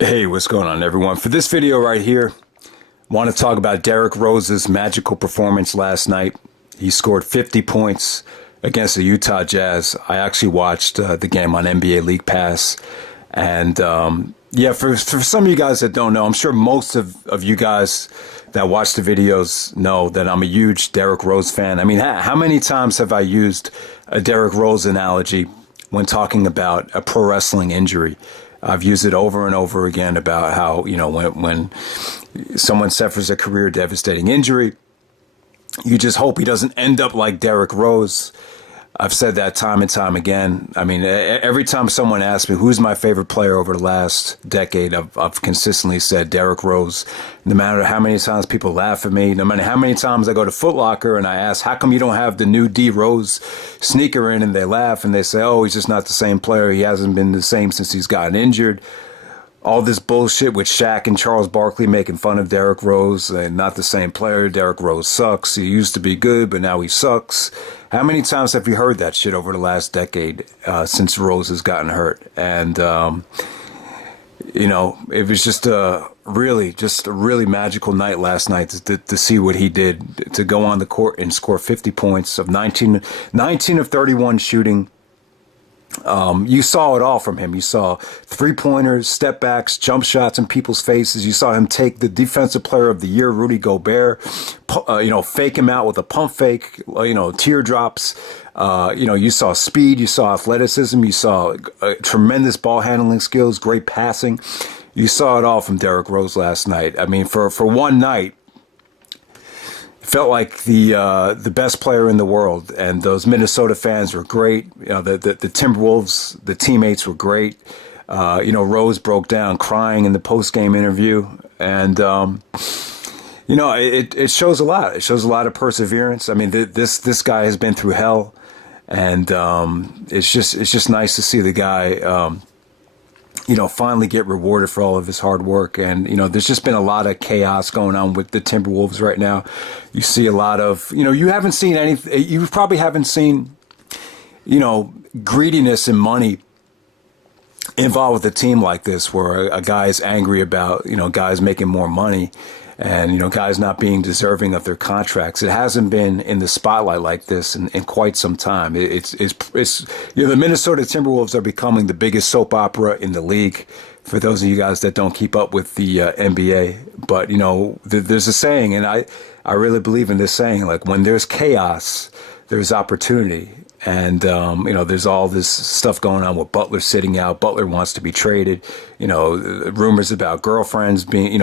Hey, what's going on, everyone? For this video right here, I want to talk about Derrick Rose's magical performance last night. He scored 50 points against the Utah Jazz. I actually watched the game on NBA League Pass. And yeah, for some of you guys that don't know, I'm sure most of you guys that watch the videos know that I'm a huge Derrick Rose fan. I mean, how many times have I used a Derrick Rose analogy when talking about a pro wrestling injury? I've used it over and over again about how, when someone suffers a career devastating injury, you just hope he doesn't end up like Derrick Rose. I've said that time and time again. I mean, every time someone asks me who's my favorite player over the last decade, I've consistently said Derrick Rose. No matter how many times people laugh at me, no matter how many times I go to Foot Locker and I ask, how come you don't have the new D Rose sneaker in? And they laugh and they say, oh, he's just not the same player. He hasn't been the same since he's gotten injured. All this bullshit with Shaq and Charles Barkley making fun of Derrick Rose and not the same player. Derrick Rose sucks. He used to be good, but now he sucks. How many times have you heard that shit over the last decade since Rose has gotten hurt? And, it was just a really magical night last night to see what he did, to go on the court and score 50 points of 19 of 31 shooting. You saw it all from him. You saw three-pointers, step-backs, jump shots in people's faces. You saw him take the Defensive Player of the Year, Rudy Gobert, fake him out with a pump fake, teardrops. You saw speed, you saw athleticism, you saw tremendous ball handling skills, great passing. You saw it all from Derrick Rose last night. I mean, for one night, felt like the best player in the world, and those Minnesota fans were great. The Timberwolves, the teammates were great. Rose broke down crying in the post-game interview, and it shows a lot. It shows a lot of perseverance. I mean, this guy has been through hell, and it's just nice to see the guy finally get rewarded for all of his hard work. And, there's just been a lot of chaos going on with the Timberwolves right now. You see a lot of, you haven't seen anything, you probably haven't seen, greediness and money involved with a team like this, where a guy's angry about, guys making more money and, guys not being deserving of their contracts. It hasn't been in the spotlight like this in quite some time. It's the Minnesota Timberwolves are becoming the biggest soap opera in the league, for those of you guys that don't keep up with the NBA. But, there's a saying, and I really believe in this saying, like, when there's chaos, there's opportunity. And, there's all this stuff going on with Butler sitting out. Butler wants to be traded. Rumors about girlfriends being,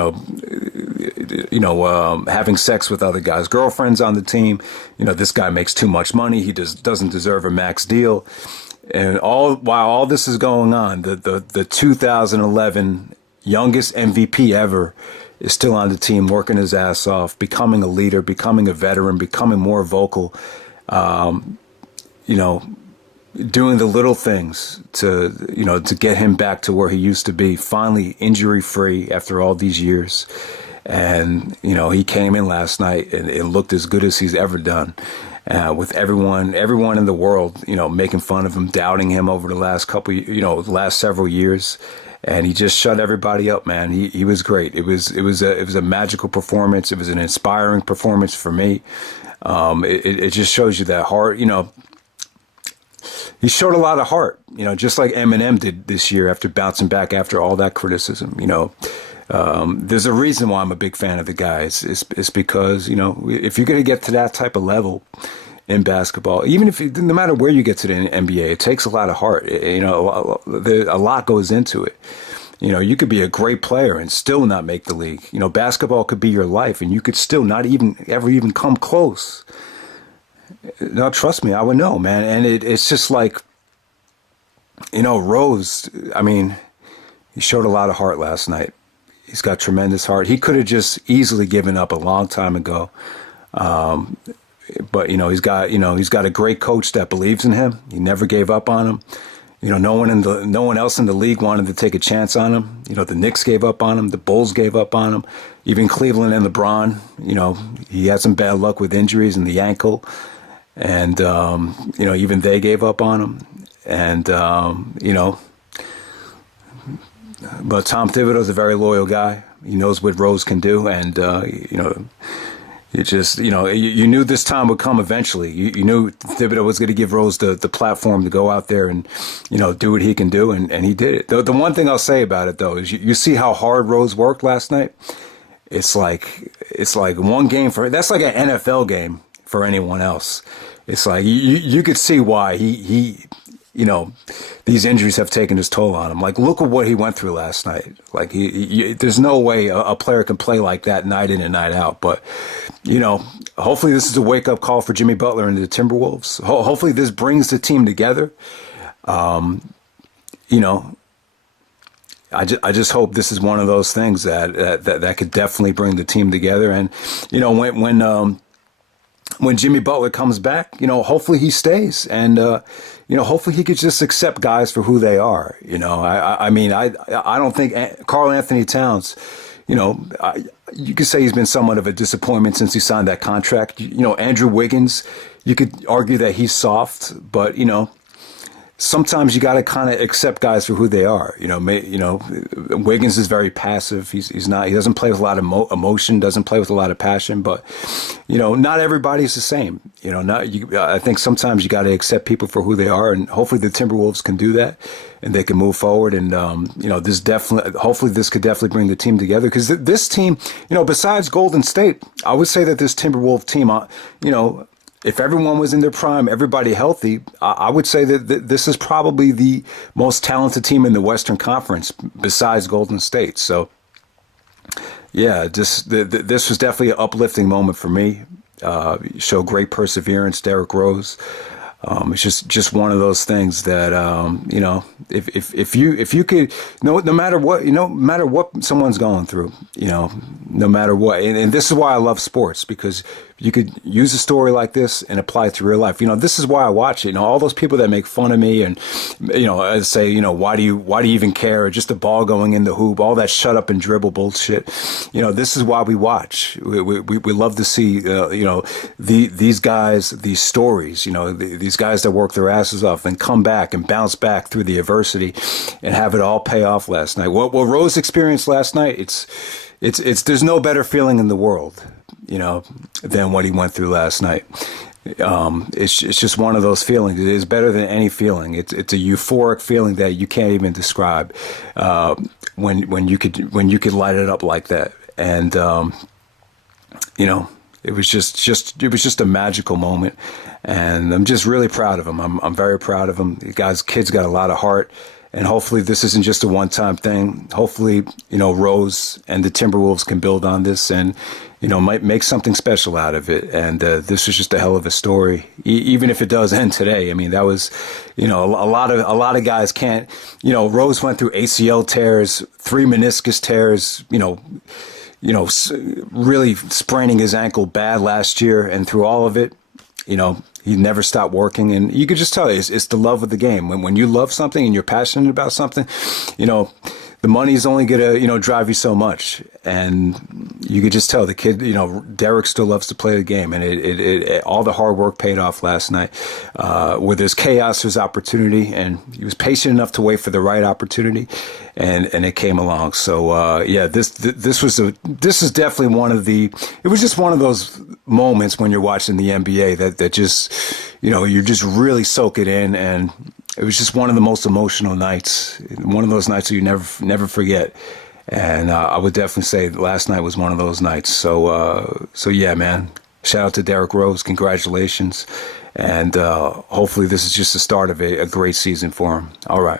having sex with other guys' girlfriends on the team. This guy makes too much money. He doesn't deserve a max deal. And while all this is going on, the 2011 youngest MVP ever is still on the team, working his ass off, becoming a leader, becoming a veteran, becoming more vocal. Doing the little things to get him back to where he used to be, finally injury free after all these years. And, he came in last night and it looked as good as he's ever done, with everyone in the world, making fun of him, doubting him over the last last several years. And he just shut everybody up, man. He was great. It was a magical performance. It was an inspiring performance for me. It just shows you that heart, he showed a lot of heart, just like Eminem did this year after bouncing back after all that criticism. There's a reason why I'm a big fan of the guy. It's because, if you're going to get to that type of level in basketball, no matter where you get to the NBA, it takes a lot of heart. A lot goes into it. You could be a great player and still not make the league. Basketball could be your life and you could still not ever come close. No, trust me, I would know, man. And it's just like, Rose, I mean, he showed a lot of heart last night. He's got tremendous heart. He could have just easily given up a long time ago. But, he's got a great coach that believes in him. He never gave up on him. No one else in the league wanted to take a chance on him. The Knicks gave up on him. The Bulls gave up on him. Even Cleveland and LeBron, he had some bad luck with injuries in the ankle. And, even they gave up on him. And, But Tom Thibodeau's a very loyal guy. He knows what Rose can do, and it just, you knew this time would come eventually. You knew Thibodeau was going to give Rose the platform to go out there and, do what he can do, and he did it. The one thing I'll say about it, though, is you see how hard Rose worked last night. It's like one game that's like an NFL game for anyone else. It's like you could see why he these injuries have taken its toll on him. Like, look at what he went through last night. Like, there's no way a player can play like that night in and night out. But, hopefully this is a wake-up call for Jimmy Butler and the Timberwolves. Hopefully this brings the team together. I just hope this is one of those things that could definitely bring the team together. And, when Jimmy Butler comes back, hopefully he stays, and hopefully he could just accept guys for who they are. I don't think Karl Anthony Towns, you could say he's been somewhat of a disappointment since he signed that contract. Andrew Wiggins, you could argue that he's soft, but sometimes you got to kind of accept guys for who they are. Wiggins is very passive. He doesn't play with a lot of emotion, doesn't play with a lot of passion, but not everybody's the same. I think sometimes you got to accept people for who they are, and hopefully the Timberwolves can do that and they can move forward. And hopefully this could definitely bring the team together, because this team, besides Golden State, I would say that this Timberwolves team, if everyone was in their prime, everybody healthy, I would say that this is probably the most talented team in the Western Conference besides Golden State. So, yeah, this was definitely an uplifting moment for me. Show great perseverance, Derrick Rose. It's just one of those things that if you could, no matter what someone's going through, no matter what, and this is why I love sports, because you could use a story like this and apply it to real life. This is why I watch it. All those people that make fun of me and say, why do you even care? Or just a ball going in the hoop, all that shut up and dribble bullshit. This is why we watch. We love to see these guys, these stories. These guys that work their asses off and come back and bounce back through the adversity and have it all pay off last night. What Rose experienced last night, it's there's no better feeling in the world, than what he went through last night. It's just one of those feelings. It is better than any feeling. It's a euphoric feeling that you can't even describe. When you could light it up like that, and it was just a magical moment, and I'm just really proud of him. I'm very proud of him. The kid's got a lot of heart. And hopefully this isn't just a one-time thing. Hopefully, Rose and the Timberwolves can build on this and, might make something special out of it. And this was just a hell of a story, even if it does end today. I mean, that was, a lot of guys can't. Rose went through ACL tears, 3 meniscus tears. Really spraining his ankle bad last year, and through all of it, he never stopped working, and you could just tell it's the love of the game. When you love something and you're passionate about something, the money's only gonna drive you so much, and you could just tell the kid, Derrick still loves to play the game, and it all the hard work paid off last night. Where there's chaos, there's opportunity, and he was patient enough to wait for the right opportunity, and it came along. So this is definitely it was just one of those moments when you're watching the NBA that just, you just really soak it in, and it was just one of the most emotional nights, one of those nights that you never forget. And I would definitely say last night was one of those nights. So yeah, man, shout out to Derrick Rose. Congratulations. And hopefully this is just the start of a great season for him. All right.